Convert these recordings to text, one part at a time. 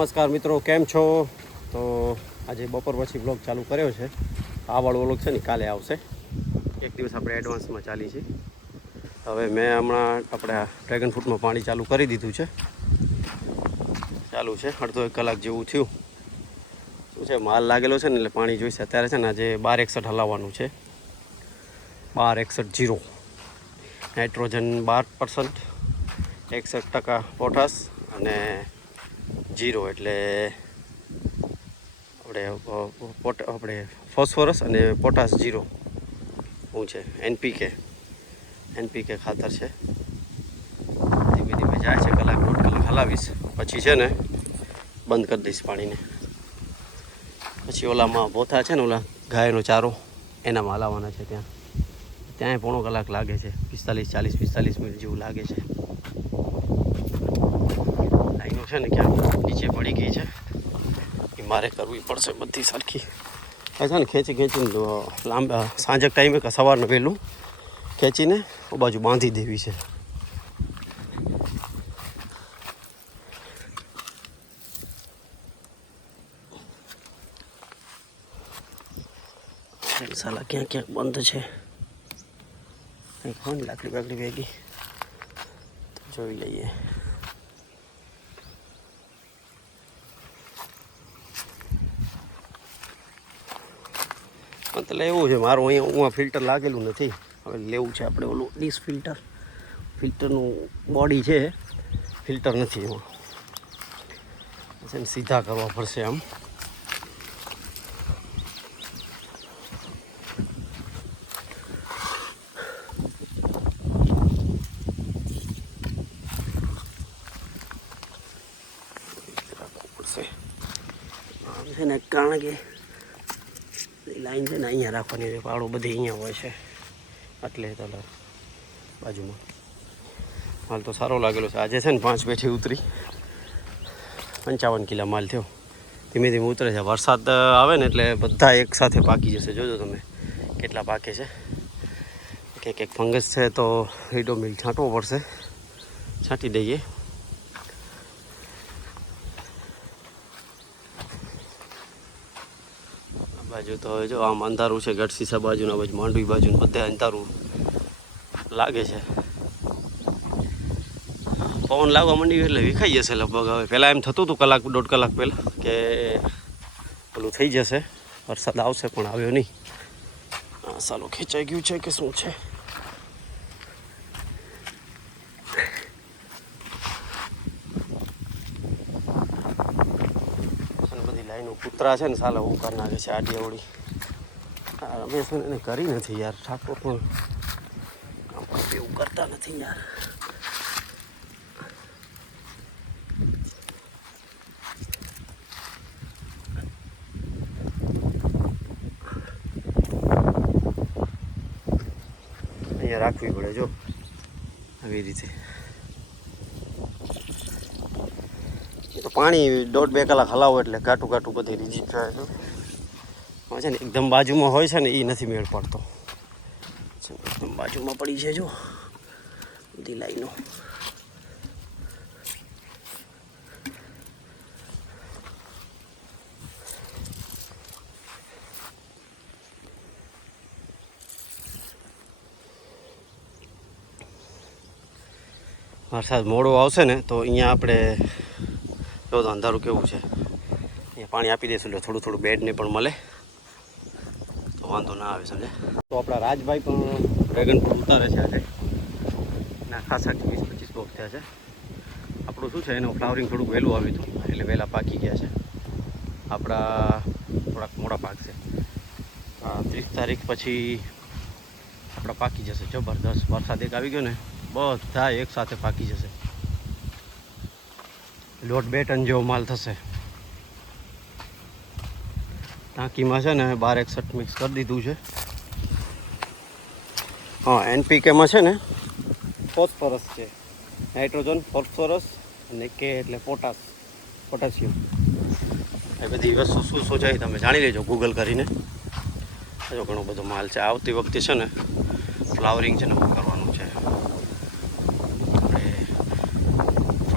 નમસ્કાર મિત્રો, કેમ છો? તો આજે બપોર પછી બ્લોગ ચાલુ કર્યો છે. આ વાળો બ્લોગ છે ને કાલે આવશે. એક દિવસ આપણે એડવાન્સમાં ચાલી છે હવે મેં હમણાં આપણે ડ્રેગન ફ્રૂટમાં પાણી ચાલુ કરી દીધું છે. ચાલુ છે, અડધો એક કલાક જેવું થયું. શું છે, માલ લાગેલો છે ને એટલે પાણી જોઈશે અત્યારે છે ને આજે બાર એકસઠ હલાવવાનું છે. બાર એકસઠ જીરો. નાઇટ્રોજન બાર પર્સન્ટ એકસઠ ટકા પોટાશ અને જીરો એટલે આપણે પોટ, આપણે ફોસ્ફરસ અને પોટાશ જીરો શું છે, એનપીકે. એનપીકે ખાતર છે. ધીમે ધીમે જાય છે કલાક દોઢ કલાક હલાવીશ. પછી છે ને બંધ કરી દઈશ પાણીને. પછી ઓલામાં બોથા છે ને ઓલા ગાયનો ચારો, એનામાં હલાવવાના છે ત્યાં. ત્યાં પોણો કલાક લાગે છે, પિસ્તાલીસ ચાલીસ, પિસ્તાલીસ મિનિટ જેવું લાગે છે. છે ને ક્યાંક નીચે પડી ગઈ છે. એ મારે કરવી પડશે બધી સરખી. આ છે ને ખેંચી ખેંચીને લાંબા, સાંજે ટાઈમે કે સવારનું વહેલું ખેંચીને બાજુ બાંધી દેવી છે. સાલા ક્યાં ક્યાંક બંધ છે. હોય લાકડી બાકડી ભેગી. જોઈ લઈએ. એટલે એવું છે, મારું અહીંયા હું ફિલ્ટર લાગેલું નથી. હવે લેવું છે આપણે ઓલું ડીશ ફિલ્ટર ફિલ્ટરનું બોડી છે ફિલ્ટર નથી એમાં. ને સીધા કરવા પડશે આમ. રાખવું પડશે. આમ છે ને, કારણ કે લાઈન છે ને, અહીંયા રાખવાની છે પાડો બધી અહીંયા હોય છે. એટલે ચાલો બાજુમાં. માલ તો સારો લાગેલો છે. આજે છે ને પાંચ પેઠી ઉતરી. પંચાવન કિલા માલ થયો. ધીમે ધીમે ઉતરે છે. વરસાદ આવે ને એટલે બધા એકસાથે પાકી જશે. જોજો તમે કેટલા પાકે છે. એક એક ફંગસ છે તો હીડો મિલ છાંટવો પડશે. છાંટી દઈએ આ બાજુ તો હવે જો આમ અંધારું છે ગઢસીસા બાજુના બાજુ માંડવી બાજુ બધે અંધારું લાગે છે. પવન લાગવા માંડ્યું એટલે વિખાઈ જશે લગભગ હવે. પહેલાં એમ થતું હતું કલાક, દોઢ કલાક પહેલાં કે પેલું થઈ જશે, વરસાદ આવશે પણ આવ્યો નહીં. સાલો ખેંચાઈ ગયું છે કે શું છે? બધી લાઈનો કૂતરા છે ને સાલા હું કરી નાખે છે આડી અવળી. આ રમેશ એને કરી નથી યાર, ઠાકોર પણ એવું કરતા નથી યાર. અહીંયા રાખવી પડે જો, આવી રીતે એ તો પાણી દોઢ બે કલાક હલાવો એટલે ઘાટું ઘાટું બધી રીજી છે. છે ને એકદમ બાજુમાં હોય છે ને એ નથી મેળ પડતો. એકદમ બાજુમાં પડી છે જો. બધી લાઈનો. વરસાદ મોડો આવશે ને તો અહીંયા આપણે જો તો અંધારું કેવું છે? અહીંયા પાણી આપી દઈશું એટલે થોડું થોડું બેડને પણ મળે. તો વાંધો ના આવે સમજે? તો આપણા રાજભાઈ પણ ડ્રેગન ફ્રૂટ ઉતારે છે આજે. ના ખાસા વીસ પચીસ બોક્સ થયા છે. આપણું શું છે, એનું ફ્લાવરિંગ થોડુંક વહેલું આવ્યું હતું, એટલે વહેલા પાકી ગયા છે. આપણા થોડાક મોડા પાકશે ત્રીસ તારીખ પછી આપણા પાકી જશે જબરદસ્ત વરસાદ એક આવી ગયો ને, બધા એકસાથે પાકી જશે. લોટ બે ટન જેવો માલ થશે. ટાંકીમાં છે ને બાર એકસઠ મિક્સ કરી દીધું છે. હા, એનપીકેમાં છે ને ફોસ્ફરસ છે. નાઇટ્રોજન, ફોસ્ફરસ અને કે એટલે પોટાશ, પોટાશિયમ. એ બધી વસ્તુ શું શું તમે જાણી લેજો ગૂગલ કરીને. હજુ ઘણો બધો માલ છે. આવતી વખતે છે ને ફ્લાવરિંગ છે ને કરવાનું છે આપણે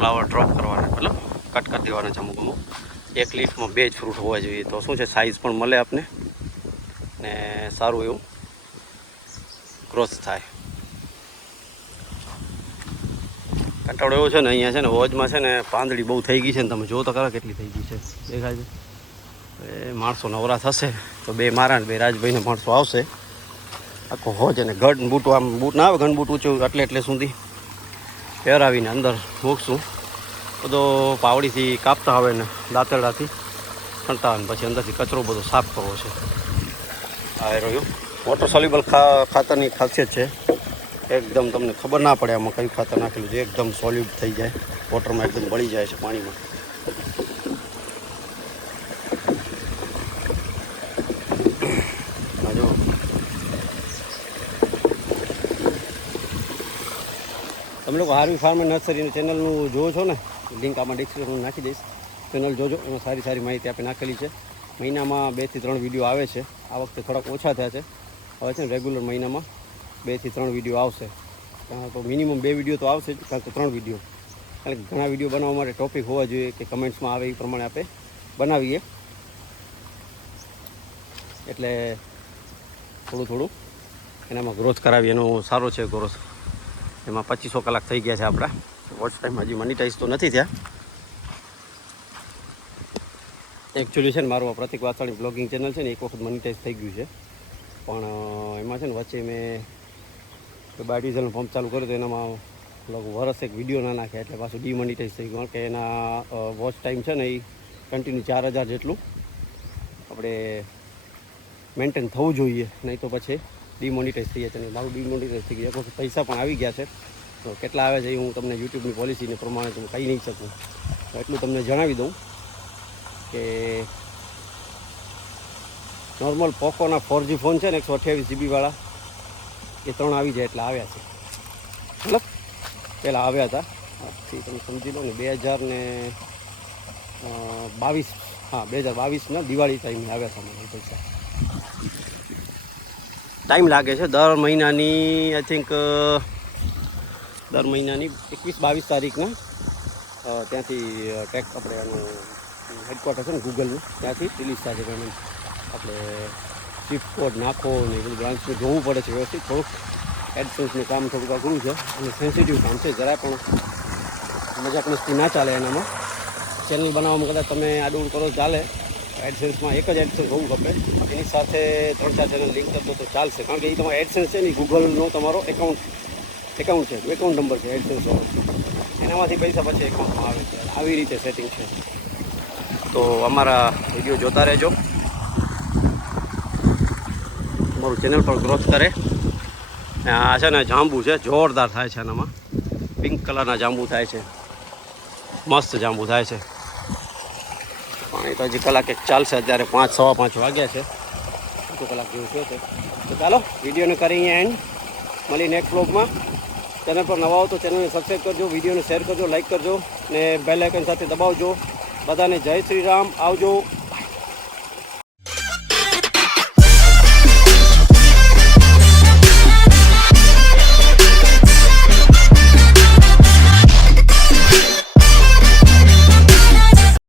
ફ્લાવર ડ્રોપ કરવાના, મતલબ કટ કરી દેવાના છે અમુક અમુક એક લીફમાં બે જ ફ્રૂટ હોવા જોઈએ. તો શું છે સાઇઝ પણ મળે આપને? ને સારું એવું ગ્રોથ થાય. કંટાળો એવો છે ને, અહીંયા છે ને, હોજમાં છે ને, પાંદડી બહુ થઈ ગઈ છે ને, તમે જો તો ખરા કેટલી થઈ ગઈ છે. દેખાય છે. એ માણસો નવરા થશે, તો બે મારા ને બે રાજભાઈને માણસો આવશે. આખો હોજ અને ગઢ બૂટ, આમ બૂટ ના આવે ઘણ બૂટ ઊંચું, એટલે એટલે સુધી. પહેરાવીને અંદર મૂકશું. બધો પાવડીથી કાપતા આવે ને દાંતરડાથી ખંટા અને પછી અંદરથી કચરો બધો સાફ કરવો છે. આ રહ્યું વોટર સોલ્યુબલ ખાતરની ખાસિયત છે. એકદમ તમને ખબર ના પડે આમાં કયું ખાતર નાખેલું છે. એકદમ સોલ્યુબ થઈ જાય. વોટરમાં એકદમ બળી જાય છે પાણીમાં. તમે લોકો હાર્વી ફાર્મ નર્સરીની ચેનલનું જોવો છો ને? લિંક આમાં ડિસ્ક્રિપ્શન નાખી દઈશ. ચેનલ જોજો એમાં સારી સારી માહિતી આપણે નાખેલી છે. મહિનામાં બેથી ત્રણ વીડિયો આવે છે. આ વખતે થોડાક ઓછા થયા છે. હવે છે ને રેગ્યુલર મહિનામાં બેથી ત્રણ વીડિયો આવશે. તો મિનિમમ બે વીડિયો તો આવશે જ કાં તો ત્રણ વીડિયો કારણ કે ઘણા વીડિયો બનાવવા માટે ટોપિક હોવા જોઈએ કે કમેન્ટ્સમાં આવે એ પ્રમાણે આપણે બનાવીએ. એટલે થોડું થોડું એનામાં ગ્રોથ કરાવીએ. એનો સારો છે ગ્રોથ એમાં પચીસો કલાક થઈ ગયા છે આપણા. વોચ ટાઈમ હજી મોનિટાઈઝ તો નથી થયા. એકચ્યુઅલી છે ને, મારું પ્રતિક વાસાણી બ્લોગિંગ ચેનલ છે ને, એક વખત મોનિટાઈઝ થઈ ગયું છે. પણ એમાં છે ને, વચ્ચે મેં બાયોડીઝલનો પંપ ચાલુ કર્યો તો એનામાં લગભગ વરસ એક વીડિયો ના નાખ્યા, એટલે પાછું ડીમોનિટાઈઝ થઈ ગયું. કે એના વોચ ટાઈમ છે ને, એ કન્ટિન્યુ ચાર હજાર જેટલું આપણે મેન્ટેન થવું જોઈએ. નહીં તો પછી ડિમોનિટાઈઝ થઈ જાય છે. મારું ડિમોનિટાઈઝ થઈ ગયું. એક વખત પૈસા પણ આવી ગયા છે. તો કેટલા આવે છે એ હું તમને યુટ્યુબની પોલિસીને પ્રમાણે હું કહી નહીં શકું. એટલું તમને જણાવી દઉં કે નોર્મલ પોકોના ફોર ફોન છે ને એકસો અઠ્યાવીસ જીબીવાળા એ ત્રણ આવી જાય એટલે આવ્યા છે. મતલબ પહેલાં આવ્યા હતા. આજથી તમે સમજી લો ને બે હજાર ને બાવીસ, હા, બે હજાર બાવીસના દિવાળી ટાઈમે આવ્યા હતા મને પૈસા. ટાઈમ લાગે છે. દર મહિનાની આઈ થિંક દર મહિનાની એકવીસ બાવીસ તારીખના ત્યાંથી ટેક આપણે એનું હેડક્વાર્ટર છે ને ગૂગલનું ત્યાંથી રિલીઝ થાય છે પેમેન્ટ આપણે શિફ્ટ કોડ નાખો ને એ બધું બ્રાન્ચને જોવું પડે છે વ્યવસ્થિત. થોડુંક એડસન્સનું કામ થોડુંક અઘરું છે અને સેન્સિટિવ કામ છે. જરાય પણ મજાક મસ્તી ના ચાલે એનામાં. ચેનલ બનાવવામાં કદાચ તમે આડું કરો ચાલે. એડસન્સમાં એક જ એડસન્સ હોવું ખપે એની સાથે ત્રણ ચાર ચેનલ લિંક કરતો તો ચાલશે. કારણ કે એ તમારો એડસન્સ છે ને ગૂગલનો તમારો એકાઉન્ટ એકાઉન્ટ છે, એકાઉન્ટ નંબર છે એડસન્સ એનામાંથી પૈસા પછી એકાઉન્ટમાં આવે છે. આવી રીતે સેટિંગ છે. તો અમારા વીડિયો જોતા રહેજો. અમારું ચેનલ પણ ગ્રોથ કરે. આ છે ને જાંબુ છે, જોરદાર થાય છે આનામાં. પિંક કલરના જાંબુ થાય છે. મસ્ત જાંબુ થાય છે. પાણી તો હજી કલાક ચાલશે અત્યારે પાંચ, સવા પાંચ વાગ્યા છે. કલાક જેવું છે. તો ચાલો, વિડીયોને કરી અહીંયા એન્ડ મળી નેક્સ્ટ બ્લોગમાં ચેનલ પર નવા હો તો ચેનલને સબસ્ક્રાઈબ કરજો વિડીયોને શેર કરજો લાઇક કરજો ને બેલ સાથે દબાવજો. બધાને જય શ્રી રામ. આવજો.